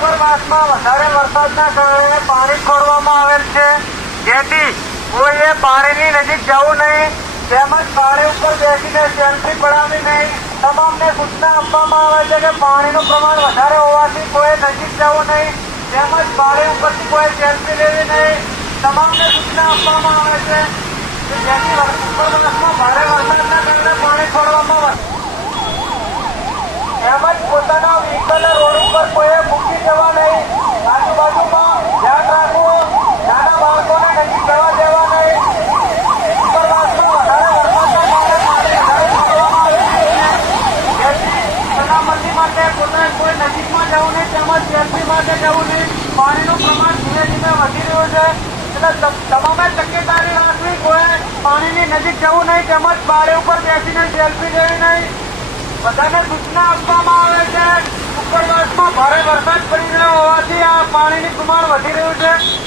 ઉપરવાસમાં વધારે વરસાદના કારણે પાણી છોડવામાં આવેલ છે. જેથી કોઈએ પાણીની નજીક જવું નહીં, તેમજ પાણી ઉપર બેસીને સેલ્ફી પડાવવી નહીં. તમામને સૂચના આપવામાં આવે છે કે પાણીનું પ્રમાણ વધારે હોવાથી કોઈ નજીક જવું નહીં, તેમજ પાણી ઉપરથી કોઈ સેલ્ફી લેવી નહીં. તમામને સૂચના આપવામાં આવે છે જેથી વર- ઉપરવાસમાં ભારે વરસાદના કારણે પાણી છોડવામાં આવે તેમજ પોતાના વ્હીકલ રોડ ઉપર કોઈએ મૂકી જવા નહીં આજુબાજુમાં ધ્યાન રાખવું નાના બાળકોને નજીક જવા દેવા નહીં ઉપરવાસમાં વધારે વરસાદના કારણે પાણી વધારે છોડવામાં આવે છે જેથી સલામતી માટે કોઈ નજીકમાં જવું નહીં, તેમજ સેલ્ફી માટે જવું નહીં. પાણીનું પ્રમાણ ધીમે ધીમે વધી રહ્યું છે. એટલે તમ- તમામે તકેદારી રાખવી, કોઈ પાણીની નજીક જવું નહીં, તેમજ બારે ઉપર બેસીને સેલ્ફી લેવી નહીં. બધાને સૂચના આપવામાં આવે છે. ઉપરવાસમાં ભારે વરસાદ પડી રહ્યો હોવાથી આ પાણીનું પ્રમાણ વધી રહ્યું છે.